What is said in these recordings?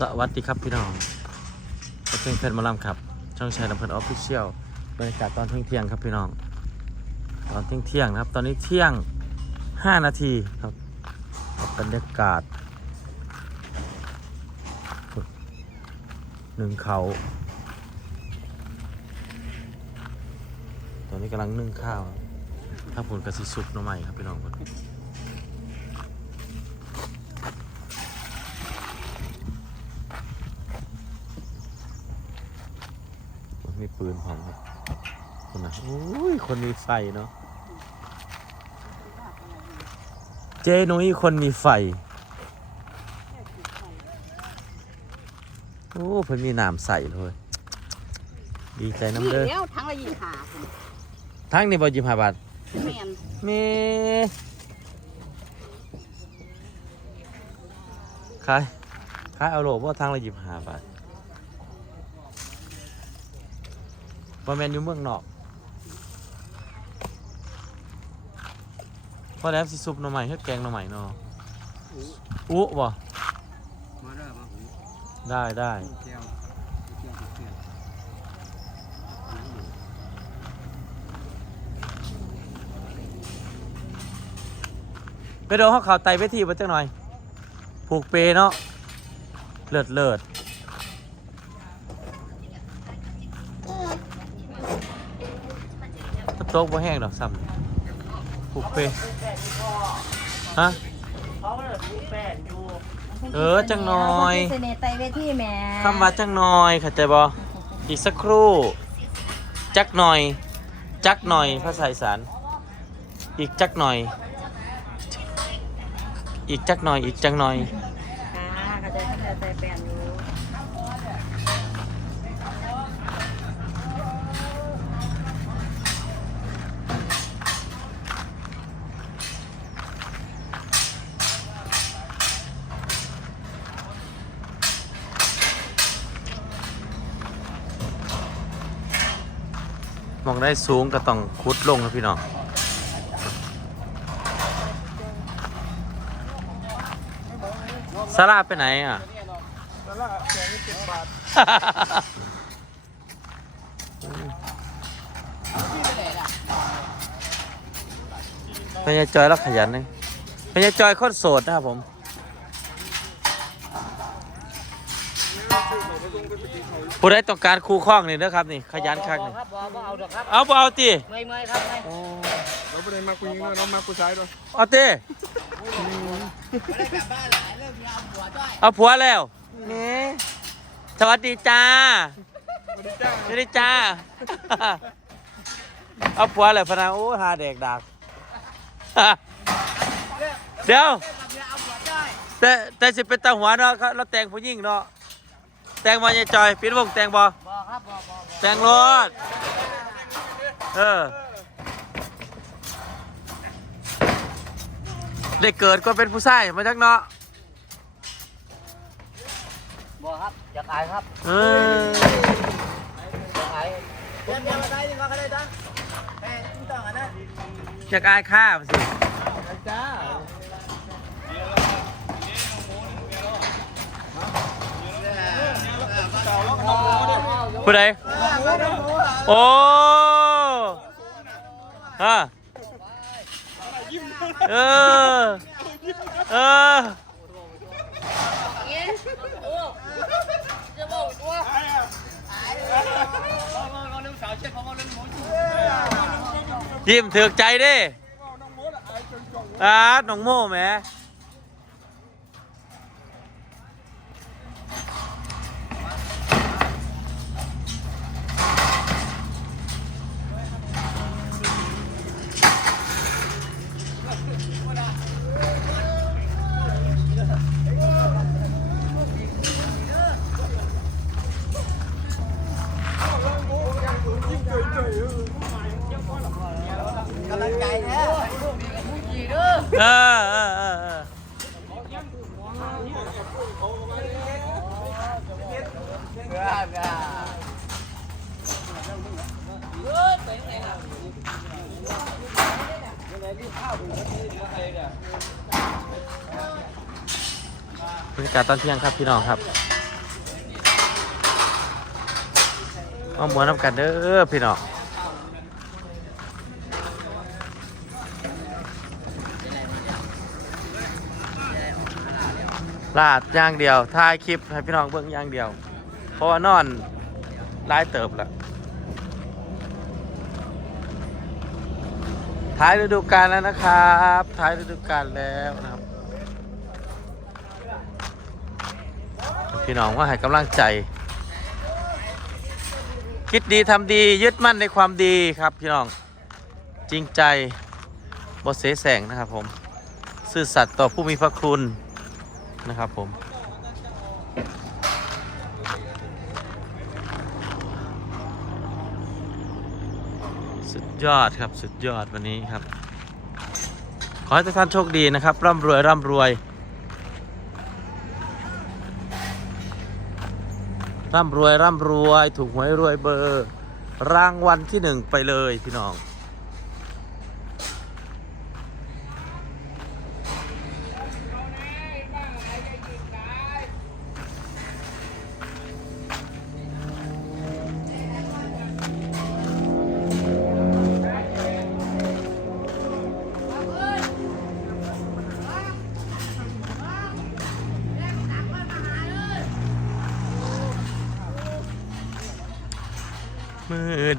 สวัสดีครับพี่น้องประเทศเพชรหมาลำครับ ช่องชายลำเพลินออฟฟิเชียลบรรยากาศตอนเที่ยงเที่ยงครับพี่น้อง ตอนเที่ยงเที่ยงนะครับ ตอนนี้เที่ยง5นาทีครับบรรยากาศหนึ่งเขา ตอนนี้กำลังนึ่งข้าว ถ้าผลกระสิสุกน้ำใหม่ครับพี่น้องครั ปืนพร้อมครับคนนะโอ้ยคนมีไฟเนาะเจนุ้ยคนมีไฟ โอ้เพิ่นมีน้ำใส่เลย ดีใจน้ำนี่เด้อแล้วทั้งละยี่หาคุณทั้งนี้บอยิมหาบาทแมนเมขายขายเอาโหลว่าทั้งละยิมหาบาท บอแมนอยู่เมืองนอกพอแล้วสิซุปหน่อใหม่เฮ็ดแกงหน่อใหม่เนาะอู้บ่มาเด้อมาหูได้ได้แก้วแก้วแก้วไปดูห้องเขาไต่เวทีมาจังหน่อย ผูกเปเนาะเลิศเลิศถ้าโต๊ะบ่แห้งดอกซ้ำผูกเปฮะเออจังหน่อย เสน่ห์ไตเวทีแหม่คำว่าจังหน่อยเข้าใจบ่อีกสักครู่ จักหน่อย จักหน่อยภาษาอีสานอีกจักหน่อย อีกจักหน่อยอีกจักหน่อย ค่ะก็จะเข้าใจแปลนอยู่ ม องได้สูงก็ต้องคุดลงครับพี่น้องซาร่าไปไหนอะแล้วละแกงนี่เจ็ดบาทพญาจอยรักขยันนึงพญาจอยโคตรโสดนะครับผม ผู้ใดต้องการคู่ข้องนี่นะครับนี่ขยันคักนี่ครับบ่บ่เอาดอกครับเอาบ่เอาตีเมื่อยเมื่อยครับเมื่อยเราไม่ได้มาคุยกันเรามาคุยซ้ายด้วยเอาตีเอาผัวแล้วนี่สวัสดีจ้าสวัสดีจ้าสวัสดีจ้าเอาผัวเลยพะนาโอ้หาเด็กดักเดี๋ยวแต่แต่สิเป็นตาหัวเนาะเขาเราแต่งผู้หญิงเนาะ แต่งมาใหญ่จอยปิดวงแต่งบ่บ่ครับบ่บ่บ่แต่งรถเออได้เกิดก็เป็นผู้ชายมาจากเนาะบ่ครับอยากอายครับเอออยากอายเดี๋ยวเดี๋ยวมาได้ดีกว่าก็ได้จ้ะเอ้ยไม่ต้องอะนะอยากอายข้ามนสิ ผู้ใดโอ้ฮะเออเออจะยิ้มถือใจดิอ่าน้องโม่แหม บรรยากาศตอนเที่ยงครับพี่น้องครับมาหมวนน้ำกันเด้อพี่น้องลาดย่างเดียวถ่ายคลิปให้พี่น้องเบิ่งย่างเดียว เพราะว่านอนไล่เติบละ ท้ายฤดูกาลแล้วนะครับ ท้ายฤดูกาลแล้วนะครับ พี่น้องว่าให้กำลังใจ คิดดีทำดียึดมั่นในความดีครับพี่น้องจริงใจบทเสแสงนะครับผม ซื่อสัตย์ต่อผู้มีพระคุณนะครับผม สุดยอดครับสุดยอดวันนี้ครับ ขอให้ทุกท่านโชคดีนะครับ ร่ำรวยร่ำรวยร่ำรวยร่ำรวย ถูกหวยรวยเบอร์ รางวัลที่หนึ่งไปเลยพี่น้อง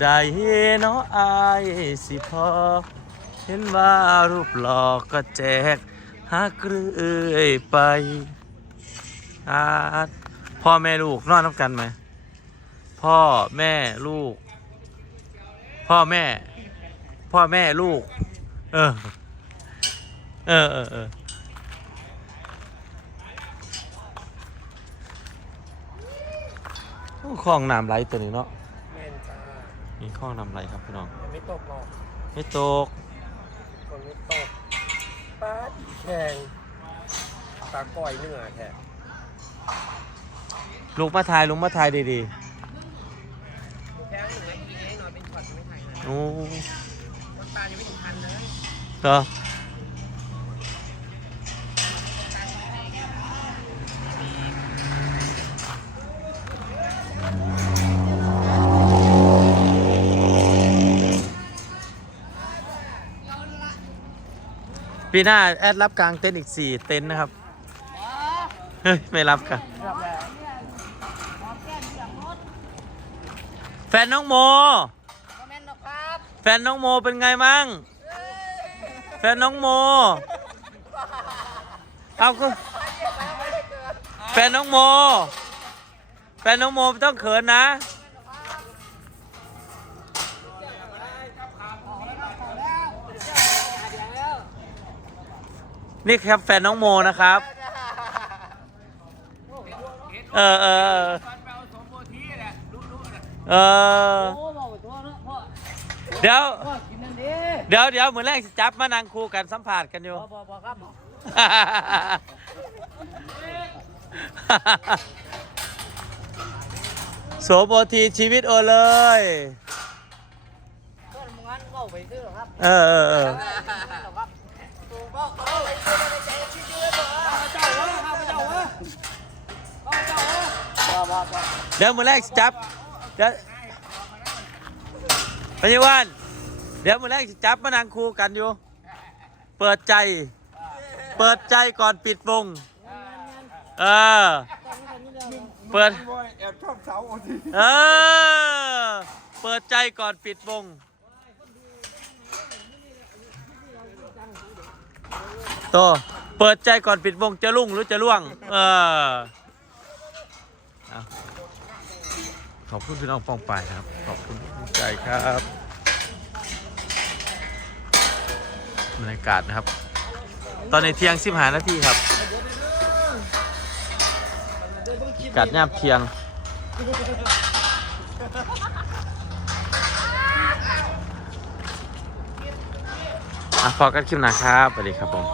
ใดเนาะอายสิพอ เห็นว่ารูปหลอกก็แจกหากเรื่อยไปอาพ่อแม่ลูกนอนน้ำกันไหม พ่อแม่ลูก พ่อแม่ พ่อแม่ลูก เออ เออเออเออโอ้คลองน้ำไหลตัวนี้เนาะ มีข้องนำไรครับพี่น้องยังไม่ตกหรอกไม่ตกคนไม่ตกป้าดแข่งตาก่อยเหนื่อยแท้ลุกมาทายลุกมาทายดีแค่เหนื่อยอีกนิดหน่อยเป็นช็อตไม่ถ่ายนะๆโอ้รถตายังไม่ถึงคันเลยเหรอ ปีหน้าแอดรับกลางเต็นท์อีก 4 เต็นท์นะครับ เฮ้ย ไม่รับกัน แฟนน้องโมแม่นครับแฟนน้องโมเป็นไงมั่ง แฟนน้องโม เอาก็แฟนน้องโม แฟนน้องโมไม่ต้องเขินนะ นี่ครับแฟนน้องโมนะครับ เออเออเออเออโอ้บอกตัวเนาะพ่อเดี๋ยวพ่อกินนั่นดิเดี๋ยวเดี๋ยวเหมือนแรกสิจับมานั่งคู่กันสัมผัสกันอยู่บ่บ่บ่ครับโสโบทีชีวิตโอเลยก็มึงงั้นก็ไปซื้อหรอครับเออเออ เดี๋ยวมือแรกจับเดี๋ยวพยาวันเดี๋ยวมือแรกจับมานั่งครูกันอยู่ เปิดใจ เปิดใจก่อนปิดวงเออ เปิด แอบชอบเสาโอทีเออ เปิดใจก่อนปิดวง โต เปิดใจก่อนปิดวงจะรุ่งหรือจะร่วง เออ ขอบคุณพี่น้องปองปายครับ ขอบคุณใจครับบรรยากาศนะครับ ตอนในเที่ยงสิบหานาทีครับกัดยามเที่ยงอะพอกันคลิปหนาครับสวัสดีครับผม